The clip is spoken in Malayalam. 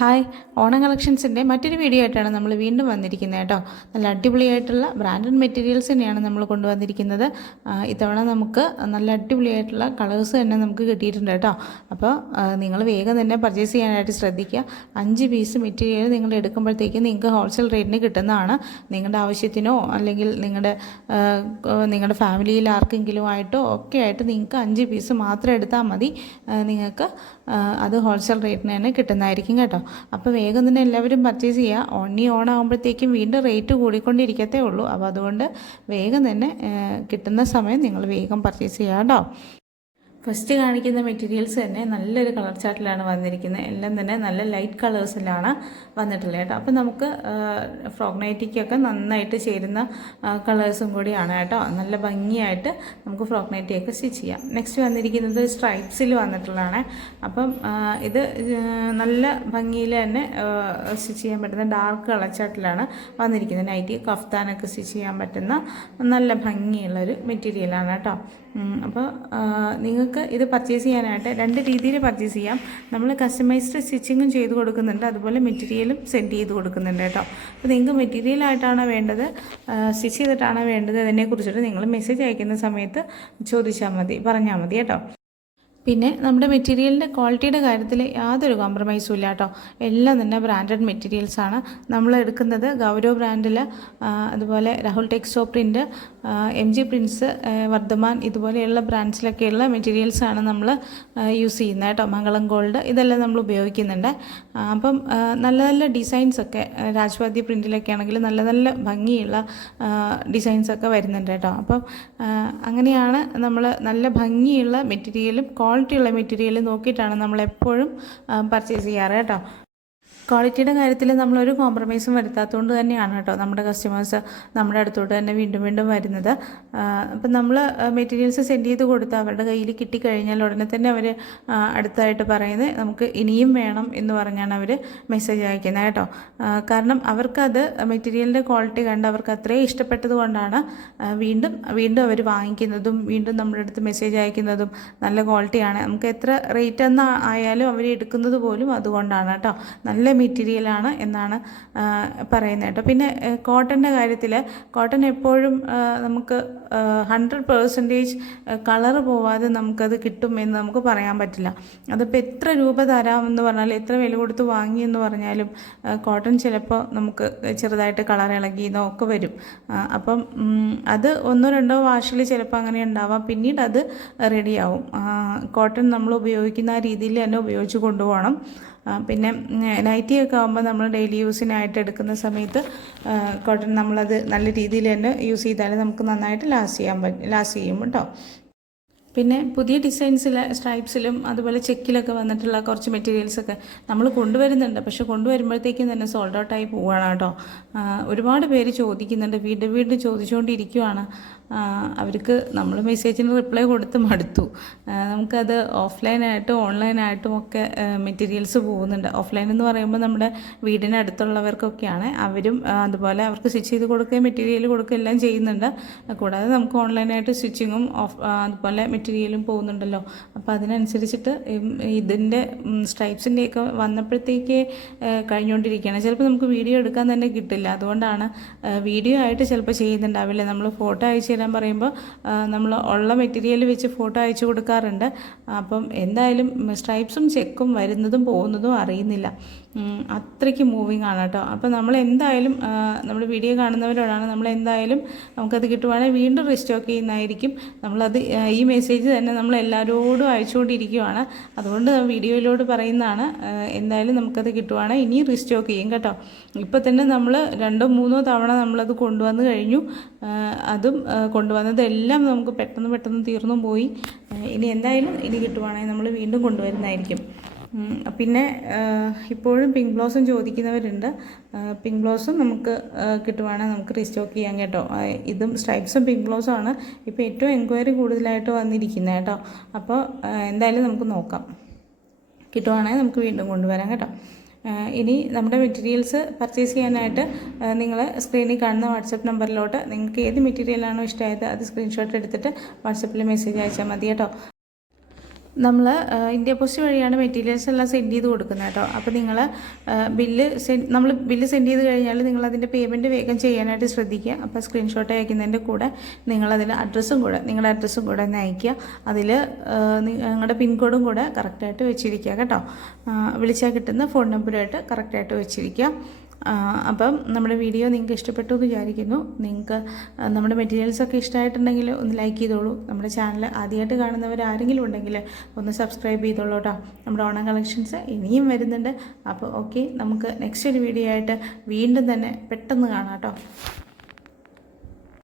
ഹായ്, ഓണം കളക്ഷൻസിൻ്റെ മറ്റൊരു വീഡിയോ ആയിട്ടാണ് നമ്മൾ വീണ്ടും വന്നിരിക്കുന്നത് കേട്ടോ. നല്ല അടിപൊളിയായിട്ടുള്ള ബ്രാൻഡഡ് മെറ്റീരിയൽസ് തന്നെയാണ് നമ്മൾ കൊണ്ടുവന്നിരിക്കുന്നത്. ഇത്തവണ നമുക്ക് നല്ല അടിപൊളിയായിട്ടുള്ള കളേഴ്സ് തന്നെ നമുക്ക് കിട്ടിയിട്ടുണ്ട് കേട്ടോ. അപ്പോൾ നിങ്ങൾ വേഗം തന്നെ പർച്ചേസ് ചെയ്യാനായിട്ട് ശ്രദ്ധിക്കുക. 5 പീസ് മെറ്റീരിയൽ നിങ്ങൾ എടുക്കുമ്പോഴത്തേക്കും നിങ്ങൾക്ക് ഹോൾസെയിൽ റേറ്റിന് കിട്ടുന്നതാണ്. നിങ്ങളുടെ ആവശ്യത്തിനോ അല്ലെങ്കിൽ നിങ്ങളുടെ ഫാമിലിയിൽ ആർക്കെങ്കിലും ആയിട്ടോ ഒക്കെ ആയിട്ട് നിങ്ങൾക്ക് 5 പീസ് മാത്രം എടുത്താൽ മതി. നിങ്ങൾക്ക് അത് ഹോൾസെയിൽ റേറ്റിന് തന്നെ കിട്ടുന്നതായിരിക്കും കേട്ടോ. അപ്പോൾ വേഗം തന്നെ എല്ലാവരും പർച്ചേസ് ചെയ്യുക. ഓണാകുമ്പോഴത്തേക്കും വീണ്ടും റേറ്റ് കൂടിക്കൊണ്ടിരിക്കത്തേ ഉള്ളൂ. അപ്പോൾ അതുകൊണ്ട് വേഗം തന്നെ കിട്ടുന്ന സമയം നിങ്ങൾ വേഗം പർച്ചേസ് ചെയ്യുക കേട്ടോ. ഫസ്റ്റ് കാണിക്കുന്ന മെറ്റീരിയൽസ് തന്നെ നല്ലൊരു കളർ ചാർട്ടിലാണ് വന്നിരിക്കുന്നത്. എല്ലാം തന്നെ നല്ല ലൈറ്റ് കളേഴ്സിലാണ് വന്നിട്ടുള്ളത് കേട്ടോ. അപ്പോൾ നമുക്ക് ഫ്രോക്ക് നൈറ്റിക്കൊക്കെ നന്നായിട്ട് ചേരുന്ന കളേഴ്സും കൂടിയാണ് കേട്ടോ. നല്ല ഭംഗിയായിട്ട് നമുക്ക് ഫ്രോക്ക് നൈറ്റിയൊക്കെ സ്റ്റിച്ച് ചെയ്യാം. നെക്സ്റ്റ് വന്നിരിക്കുന്നത് സ്ട്രൈപ്സിൽ വന്നിട്ടുള്ളതാണ്. അപ്പം ഇത് നല്ല ഭംഗിയിൽ തന്നെ സ്റ്റിച്ച് ചെയ്യാൻ പറ്റുന്ന ഡാർക്ക് കളർ ചാർട്ടിലാണ് വന്നിരിക്കുന്നത്. നൈറ്റി കഫ്താനൊക്കെ സ്റ്റിച്ച് ചെയ്യാൻ പറ്റുന്ന നല്ല ഭംഗിയുള്ളൊരു മെറ്റീരിയലാണ് കേട്ടോ. അപ്പോൾ നിങ്ങൾക്ക് ഇത് പർച്ചേസ് ചെയ്യാനായിട്ട് 2 രീതിയിൽ പർച്ചേസ് ചെയ്യാം. നമ്മൾ കസ്റ്റമൈസ്ഡ് സ്റ്റിച്ചിങ്ങും ചെയ്ത് കൊടുക്കുന്നുണ്ട്, അതുപോലെ മെറ്റീരിയലും സെൻഡ് ചെയ്ത് കൊടുക്കുന്നുണ്ട് കേട്ടോ. അപ്പോൾ നിങ്ങൾക്ക് മെറ്റീരിയലായിട്ടാണോ വേണ്ടത്, സ്റ്റിച്ച് ചെയ്തിട്ടാണോ വേണ്ടത്, അതിനെക്കുറിച്ചിട്ട് നിങ്ങൾ മെസ്സേജ് അയക്കുന്ന സമയത്ത് പറഞ്ഞാൽ മതി കേട്ടോ. പിന്നെ നമ്മുടെ മെറ്റീരിയലിൻ്റെ ക്വാളിറ്റിയുടെ കാര്യത്തിൽ യാതൊരു കോംപ്രമൈസും ഇല്ല കേട്ടോ. എല്ലാം തന്നെ ബ്രാൻഡഡ് മെറ്റീരിയൽസാണ് നമ്മൾ എടുക്കുന്നത്. ഗൗരവ് ബ്രാൻഡിൽ, അതുപോലെ രാഹുൽ ടെക്സ്റ്റോ പ്രിൻ്റ്, MG പ്രിൻസ്, വർദ്ധമാൻ, ഇതുപോലെയുള്ള ബ്രാൻഡ്സിലൊക്കെയുള്ള മെറ്റീരിയൽസാണ് നമ്മൾ യൂസ് ചെയ്യുന്നത് കേട്ടോ. മംഗളം ഗോൾഡ് ഇതെല്ലാം നമ്മൾ ഉപയോഗിക്കുന്നുണ്ട്. അപ്പം നല്ല നല്ല ഡിസൈൻസൊക്കെ രാജ്വാദി പ്രിൻറ്റിലൊക്കെ ആണെങ്കിൽ നല്ല നല്ല ഭംഗിയുള്ള ഡിസൈൻസൊക്കെ വരുന്നുണ്ട് കേട്ടോ. അപ്പം അങ്ങനെയാണ് നമ്മൾ നല്ല ഭംഗിയുള്ള മെറ്റീരിയലും ക്വാളിറ്റിയുള്ള മെറ്റീരിയൽ നോക്കിയിട്ടാണ് നമ്മളെപ്പോഴും പർച്ചേസ് ചെയ്യാറ് കേട്ടോ. ക്വാളിറ്റിയുടെ കാര്യത്തിൽ നമ്മളൊരു കോംപ്രമൈസും വരുത്താത്തതുകൊണ്ട് തന്നെയാണ് കേട്ടോ നമ്മുടെ കസ്റ്റമേഴ്സ് നമ്മുടെ അടുത്തോട്ട് തന്നെ വീണ്ടും വീണ്ടും വരുന്നത്. അപ്പം നമ്മൾ മെറ്റീരിയൽസ് സെൻഡ് ചെയ്ത് കൊടുത്ത് അവരുടെ കയ്യിൽ കിട്ടിക്കഴിഞ്ഞാൽ ഉടനെ തന്നെ അവർ അടുത്തായിട്ട് പറയുന്നത് നമുക്ക് ഇനിയും വേണം എന്ന് പറഞ്ഞാണ് അവർ മെസ്സേജ് അയക്കുന്നത് കേട്ടോ. കാരണം അവർക്കത് മെറ്റീരിയലിൻ്റെ ക്വാളിറ്റി കണ്ട് അവർക്ക് അത്രയും ഇഷ്ടപ്പെട്ടത് കൊണ്ടാണ് വീണ്ടും വീണ്ടും അവർ വാങ്ങിക്കുന്നതും വീണ്ടും നമ്മുടെ അടുത്ത് മെസ്സേജ് അയക്കുന്നതും. നല്ല ക്വാളിറ്റിയാണ്, നമുക്ക് എത്ര റേറ്റ് എന്ന് ആയാലും അവർ എടുക്കുന്നത് പോലും അതുകൊണ്ടാണ് കേട്ടോ. നല്ല മെറ്റീരിയലാണ് എന്നാണ് പറയുന്നത് കേട്ടോ. പിന്നെ കോട്ടൻ്റെ കാര്യത്തിൽ, കോട്ടൺ എപ്പോഴും നമുക്ക് 100% കളറ് പോവാതെ നമുക്കത് കിട്ടുമെന്ന് നമുക്ക് പറയാൻ പറ്റില്ല. അതിപ്പോൾ എത്ര രൂപ തരാമെന്ന് പറഞ്ഞാലും എത്ര വില കൊടുത്ത് വാങ്ങിയെന്ന് പറഞ്ഞാലും കോട്ടൺ ചിലപ്പോൾ നമുക്ക് ചെറുതായിട്ട് കളർ ഇളകിയെന്നോ ഒക്കെ വരും. അപ്പം അത് 1-2 വാഷിൽ ചിലപ്പോൾ അങ്ങനെ ഉണ്ടാവാം, പിന്നീട് അത് റെഡിയാവും. കോട്ടൺ നമ്മൾ ഉപയോഗിക്കുന്ന ആ രീതിയിൽ തന്നെ ഉപയോഗിച്ച് കൊണ്ടുപോകണം. പിന്നെ നൈറ്റിയൊക്കെ ആകുമ്പോൾ നമ്മൾ ഡെയിലി യൂസിനായിട്ട് എടുക്കുന്ന സമയത്ത് കോട്ടൺ നമ്മളത് നല്ല രീതിയിൽ തന്നെ യൂസ് ചെയ്താൽ നമുക്ക് നന്നായിട്ട് ലാസ്റ്റ് ചെയ്യും കേട്ടോ. പിന്നെ പുതിയ ഡിസൈൻസിൽ സ്ട്രൈപ്സിലും അതുപോലെ ചെക്കിലൊക്കെ വന്നിട്ടുള്ള കുറച്ച് മെറ്റീരിയൽസൊക്കെ നമ്മൾ കൊണ്ടുവരുന്നുണ്ട്. പക്ഷെ കൊണ്ടുവരുമ്പോഴത്തേക്കും തന്നെ സോൾഡ് ഔട്ട് ആയി പോവുകയാണ് കേട്ടോ. ഒരുപാട് പേര് ചോദിക്കുന്നുണ്ട്, വീണ്ടും ചോദിച്ചുകൊണ്ടിരിക്കുവാണ്. അവർക്ക് നമ്മൾ മെസ്സേജിന് റിപ്ലൈ കൊടുത്ത് മടുത്തു. നമുക്കത് ഓഫ്ലൈനായിട്ടും ഓൺലൈനായിട്ടും ഒക്കെ മെറ്റീരിയൽസ് പോകുന്നുണ്ട്. ഓഫ്ലൈൻ എന്ന് പറയുമ്പോൾ നമ്മുടെ വീടിനടുത്തുള്ളവർക്കൊക്കെയാണ്. അവരും അതുപോലെ അവർക്ക് സ്റ്റിച്ച് ചെയ്ത് കൊടുക്കുകയും മെറ്റീരിയൽ കൊടുക്കുകയും എല്ലാം ചെയ്യുന്നുണ്ട്. കൂടാതെ നമുക്ക് ഓൺലൈനായിട്ട് സ്റ്റിച്ചിങ്ങും അതുപോലെ മെറ്റീരിയലും പോകുന്നുണ്ടല്ലോ. അപ്പോൾ അതിനനുസരിച്ചിട്ട് ഇതിൻ്റെ സ്ട്രൈപ്സിൻ്റെയൊക്കെ വന്നപ്പോഴത്തേക്ക് കഴിഞ്ഞുകൊണ്ടിരിക്കുകയാണ്. ചിലപ്പോൾ നമുക്ക് വീഡിയോ എടുക്കാൻ തന്നെ കിട്ടില്ല. അതുകൊണ്ടാണ് വീഡിയോ ആയിട്ട് ചിലപ്പോൾ ചെയ്യുന്നുണ്ടാവില്ല. നമ്മൾ ഫോട്ടോ അയച്ചു തരാൻ പറയുമ്പോൾ നമ്മൾ ഉള്ള മെറ്റീരിയൽ വെച്ച് ഫോട്ടോ അയച്ചു കൊടുക്കാറുണ്ട്. അപ്പം എന്തായാലും സ്ട്രൈപ്സും ചെക്കും വരുന്നതും പോകുന്നതും അറിയുന്നില്ല. അത്രയ്ക്ക് മൂവിങ് ആണ് കേട്ടോ. അപ്പോൾ നമ്മളെന്തായാലും നമ്മൾ വീഡിയോ കാണുന്നവരോടാണ്, നമ്മളെന്തായാലും നമുക്കത് കിട്ടുവാണെങ്കിൽ വീണ്ടും റീസ്റ്റോക്ക് ചെയ്യുന്നതായിരിക്കും. നമ്മളത് ഈ മെസ്സേജ് തന്നെ നമ്മൾ എല്ലാവരോടും അയച്ചുകൊണ്ടിരിക്കുകയാണ്. അതുകൊണ്ട് വീഡിയോയിലോട് പറയുന്നതാണ്, എന്തായാലും നമുക്കത് കിട്ടുവാണെങ്കിൽ ഇനിയും റീസ്റ്റോക്ക് ചെയ്യും കേട്ടോ. ഇപ്പോൾ തന്നെ നമ്മൾ 2-3 തവണ നമ്മളത് കൊണ്ടുവന്ന് കഴിഞ്ഞു. അതും കൊണ്ടുവന്നതെല്ലാം നമുക്ക് പെട്ടെന്ന് തീർന്നും പോയി. ഇനി എന്തായാലും ഇനി കിട്ടുവാണെങ്കിൽ നമ്മൾ വീണ്ടും കൊണ്ടുവരുന്നതായിരിക്കും. പിന്നെ ഇപ്പോഴും പിങ്ക് ബ്ലൗസും ചോദിക്കുന്നവരുണ്ട്. പിങ്ക് ബ്ലൗസും നമുക്ക് കിട്ടുവാണെങ്കിൽ നമുക്ക് റീസ്റ്റോക്ക് ചെയ്യാം കേട്ടോ. ഇതും സ്ട്രൈപ്സും പിങ്ക് ബ്ലൗസും ആണ് ഇപ്പോൾ ഏറ്റവും എൻക്വയറി കൂടുതലായിട്ട് വന്നിരിക്കുന്നത് കേട്ടോ. അപ്പോൾ എന്തായാലും നമുക്ക് നോക്കാം, കിട്ടുവാണെങ്കിൽ നമുക്ക് വീണ്ടും കൊണ്ടുവരാം കേട്ടോ. ഇനി നമ്മുടെ മെറ്റീരിയൽസ് പർച്ചേസ് ചെയ്യാനായിട്ട് നിങ്ങൾ സ്ക്രീനിൽ കാണുന്ന വാട്സപ്പ് നമ്പറിലോട്ട് നിങ്ങൾക്ക് ഏത് മെറ്റീരിയലാണോ ഇഷ്ടമായത് അത് സ്ക്രീൻഷോട്ട് എടുത്തിട്ട് വാട്സപ്പിൽ മെസ്സേജ് അയച്ചാൽ മതി കേട്ടോ. നമ്മൾ ഇന്ത്യ പോസ്റ്റ് വഴിയാണ് മെറ്റീരിയൽസ് എല്ലാം സെൻഡ് ചെയ്ത് കൊടുക്കുന്നത് കേട്ടോ. അപ്പോൾ നിങ്ങൾ നമ്മൾ ബില്ല് സെൻഡ് ചെയ്ത് കഴിഞ്ഞാൽ നിങ്ങളതിൻ്റെ പേയ്മെൻറ്റ് വേഗം ചെയ്യാനായിട്ട് ശ്രദ്ധിക്കുക. അപ്പോൾ സ്ക്രീൻഷോട്ട് അയക്കുന്നതിൻ്റെ കൂടെ നിങ്ങളതിൽ നിങ്ങളുടെ അഡ്രസ്സും കൂടെ ഒന്ന് അയയ്ക്കുക. അതിൽ നിങ്ങളുടെ പിൻകോഡും കൂടെ കറക്റ്റായിട്ട് വെച്ചിരിക്കുക കേട്ടോ. വിളിച്ചാൽ കിട്ടുന്ന ഫോൺ നമ്പറുമായിട്ട് കറക്റ്റായിട്ട് വെച്ചിരിക്കുക. അപ്പം നമ്മുടെ വീഡിയോ നിങ്ങൾക്ക് ഇഷ്ടപ്പെട്ടു എന്ന് വിചാരിക്കുന്നു. നിങ്ങൾക്ക് നമ്മുടെ മെറ്റീരിയൽസൊക്കെ ഇഷ്ടമായിട്ടുണ്ടെങ്കിൽ ഒന്ന് ലൈക്ക് ചെയ്തോളൂ. നമ്മുടെ ചാനൽ ആദ്യമായിട്ട് കാണുന്നവർ ആരെങ്കിലും ഉണ്ടെങ്കിൽ ഒന്ന് സബ്സ്ക്രൈബ് ചെയ്തോളൂ കേട്ടോ. നമ്മുടെ ഓണം കളക്ഷൻസ് ഇനിയും വരുന്നുണ്ട്. അപ്പോൾ ഓക്കെ, നമുക്ക് നെക്സ്റ്റ് ഒരു വീഡിയോ ആയിട്ട് വീണ്ടും തന്നെ പെട്ടെന്ന് കാണാം കേട്ടോ.